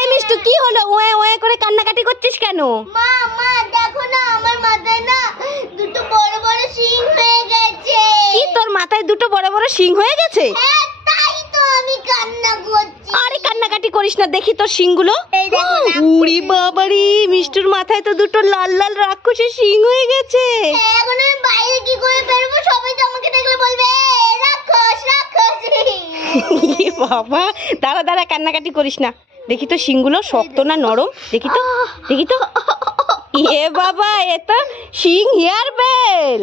এই মিষ্টু কি হলো, ওয়ে ওয়ে করে কান্নাকাটি করছিস কেন? মা মা দেখো না, আমার মাথায় না দুটো বড় বড় শিং হয়ে গেছে। কি তোর মাথায় দুটো বড় বড় শিং হয়ে গেছে? হ্যাঁ, তাই তো আমি কান্না করছি। আরে কান্নাকাটি করিস না, দেখি তোর শিংগুলো। এই দেখো না। উড়ি বাবারি, মিষ্টুর মাথায় তো দুটো লাল লাল রাক্ষসের শিং হয়ে গেছে। এখন আমি বাইরে কি করে বেরোবো? সবাই তো আমাকে দেখলে বলবে রাক্ষস রাক্ষস। এ বাবা, দাঁড়া দাঁড়া, কান্নাকাটি করিস না। দেখি তো শিংগুলো শক্ত না নরম, দেখি তো দেখি তো। এ বাবা, এ তো শিং হেয়ার বেল।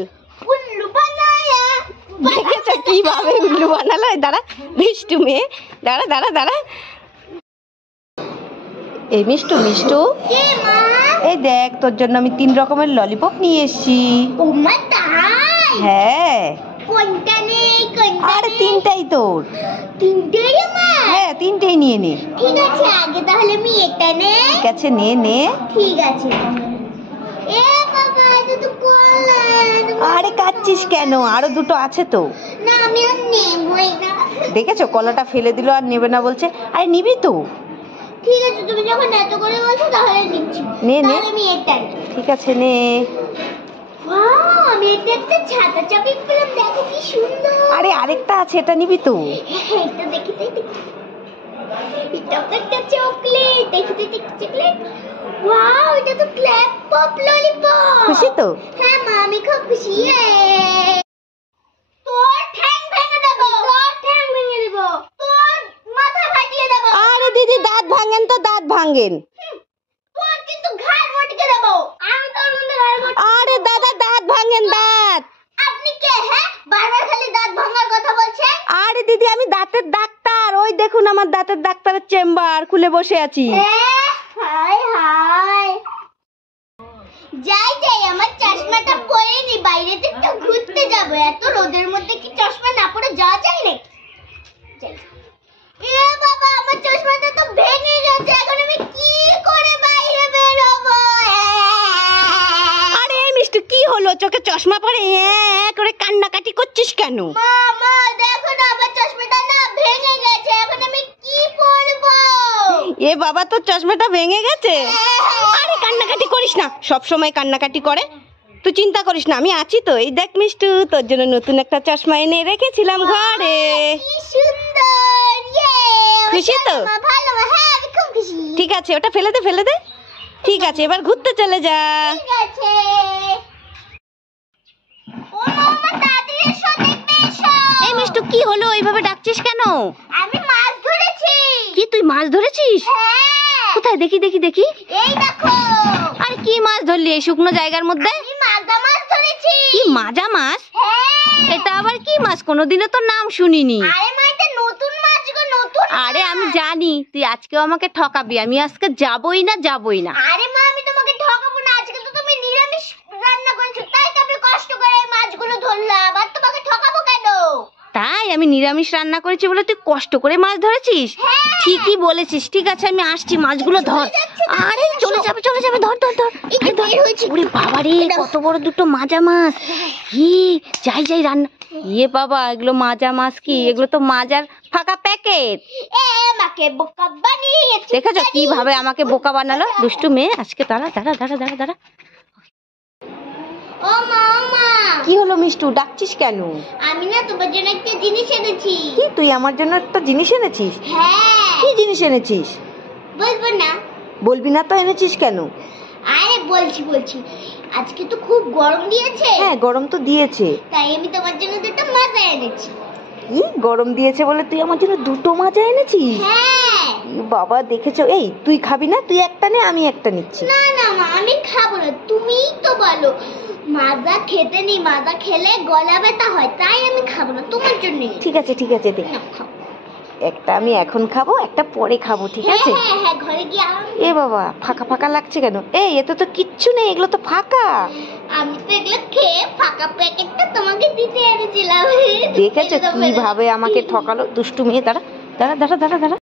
উল্লু বানায়া। দেখেছো কিভাবে উল্লু বানালো? দাঁড়া মিষ্টু মেয়ে, দাঁড়া দাঁড়া দাঁড়া। এই মিষ্টু মিষ্টু, কে মা? এই দেখ তোর জন্য আমি 3 রকমের ললিপপ নিয়ে এসেছি। ও মা তাই? হ্যাঁ। কোনটা নেই কোনটা? আরে 3টাই তোর। তিনটেই আমার? হ্যাঁ 3টেই নিয়ে নে। ঠিক আছে, আগে তাহলে আমি এটা নেই। ঠিক আছে, নে নে। ঠিক আছে। এ বাবা, এটা তো কলা। আরে কাচ্ছিস কেন? আরো দুটো আছে তো। না, আমি আর নেবই না। দেখেছো কলাটা ফেলে দিল আর নেবে না বলছে। আরে নিবি তো। ঠিক আছে, তুমি যখন এত করে বলছো তাহলে নিচ্ছি। নে নে। তাহলে আমি এটা নিই। ঠিক আছে নে। ওয়াও, আমি এটা একটা ছাতা চকলেট পেলাম, দেখো কি সুন্দর। আরে আরেকটা আছে, এটা নিবি তো। হ্যাঁ, এটা দেখি তো, এটা তো একটা চকলেট, দেখি তো একটা চকলেট। ওয়াও, এটা তো ক্ল্যাপ পপ ললিপপ। খুশি তো? হ্যাঁ মা, আমি খুব খুশি। তোর ঠ্যাং ভেঙে দেবো, তোর ঠ্যাং ভেঙে দেবো, তোর মাথা ফাটিয়ে দেবো। আরে দিদি, দাঁত ভাঙেন তো, দাঁত ভাঙেন। তোর কিন্তু ঘাড় মটকে দেবো। আমি তোর মধ্যে ঘাড় মটকে। আরে দাদা, দাঁত ভাঙেন, দাঁত। আপনি কে? হ্যাঁ, বারবার খালি দাঁত ভাঙার কথা বলছেন। আরে দিদি, আমি দাঁতের ডাক্তার। ওই দেখুন আমার দাঁতের ডাক্তারের চেম্বার খুলে বসে আছি। High high. যাই যাই, আমার চশমাটা পরে নি, বাইরে তো একটু ঘুরতে যাবো। এত রোদের মধ্যে কি চশমা না পরে যাওয়া যায় নাকি? যাই। এ বাবা, আমার চশমাটা তো ভেঙে গেছে। এখন আমি কি করে বাইরে বের হবো? আরে এই মিষ্টি, কি হলো? চোখে চশমা পরে করে কান্নাকাটি করছিস কেন? মা মা দেখো না, আমার চশমাটা না ভেঙে গেছে। এখন আমি কি পরবো? এ বাবা, তোর চশমাটা ভেঙে গেছে? আরে কান্নাকাটি করিস না, সব সময় কান্নাকাটি করে। তুই চিন্তা করিস না, আমি আছি তো। এই দেখ মিষ্টু, তোর জন্য নতুন একটা চশমা এনে রেখেছিলাম ঘরে। কি সুন্দর। ইয়ে, খুশি তো? ভালো। হ্যাঁ, আমি খুব খুশি। ঠিক আছে, ওটা ফেলে দে ফেলে দে। ঠিক আছে, এবার ঘুরতে চলে যা। ঠিক আছে। ও মামা, তাড়াতাড়ি এসো, দেখতে এসো। এই মিষ্টু, কি হলো? এইভাবে ডাকছিস কেন? আমি মাছ ধরেছি। কি তুই মাছ ধরেছিস? হ্যাঁ। কোথায় দেখি দেখি দেখি। এই দেখো। আরে কি মাছ ধরলি এই শুকনো জায়গার মধ্যে? আমি মাজা মাছ ধরেছি। কি মাজা মাছ? হ্যাঁ। এটা আবার কি মাছ? কোনোদিনও তো নাম শুনিনি। আরে মা, এটা নতুন মাছ গো, নতুন। আরে আমি জানি তুই আজকেও আমাকে ঠকাবি। আমি আজকে যাবই না, যাবই না। আরে মা, আমি তোমাকে ঠকাবো না। আজকে তো তুমি নিরামিষ রান্না করেছো, তাই তো আমি কষ্ট করে এই মাছগুলো ধরলাম। আর তোমাকে ঠকাবো কেন? তাই আমি নিরামিষ রান্না করেছি বলে তুই কষ্ট করে মাছ ধরেছিস? ঠিকই বলেছিস। ঠিক আছে, আমি আসছি, মাছগুলো ধর। আরে চলে যাবে চলে যাবে, ধর ধর ধর। ওরে বাবা রে, কত বড় দুটো মাজা মাছ। যাই যাই রান্না। ইয়ে বাবা, এগুলো মাজা মাছ কি? এগুলো তো মাজার ফাঁকা প্যাকেট। এ মাকে বোকা বানিয়েছে। দেখেছো কিভাবে আমাকে বোকা বানালো দুষ্টু মেয়ে। আজকে দাঁড়া দাঁড়া দাঁড়া দাঁড়া দাঁড়া। ও মা, কি হলো মিষ্টু, ডাকছিস কেন? আমি না তোমার জন্য একটা জিনিস এনেছি। কি তুই আমার জন্য একটা জিনিস এনেছিস? হ্যাঁ। কি জিনিস এনেছিস? বলবো না। বলবি না তো, এনেছিস কেন? আরে বলছি। আজকে তো খুব গরম দিয়েছে। হ্যাঁ, গরম তো দিয়েছে। তাই আমি তোমার জন্য দুটো মাজা এনেছি। কি গরম দিয়েছে বলে তুই আমার জন্য দুটো মাজা এনেছিস? হ্যাঁ। বাবা দেখেছো, এই তুই খাবি না? তুই একটা নে, আমি একটা নিচ্ছি। না না মা, আমি খাবো না। তুমিই তো বলো মাজা খেতে নেই, মাজা খেলে গলা ব্যথা হয়, তাই আমি খাবো না। তোমার জন্য। ঠিক আছে ঠিক আছে, দে। একটা আমি এখন খাবো, একটা পরে খাবো, ঠিক আছে? হ্যাঁ হ্যাঁ, ঘরে গিয়ে এ বাবা, ফাঁকা ফাঁকা লাগছে কেন? এই এতে তো কিচ্ছু নেই, এগুলো তো ফাঁকা। আমি তো এগুলো খেয়ে ফাঁকা প্যাকেটটা তোমাকে দিতে এনেছিলাম। দেখেছো কিভাবে আমাকে ঠকালো দুষ্টু মেয়ে। দাঁড়া দাঁড়া দাঁড়া দাঁড়া দাঁড়া।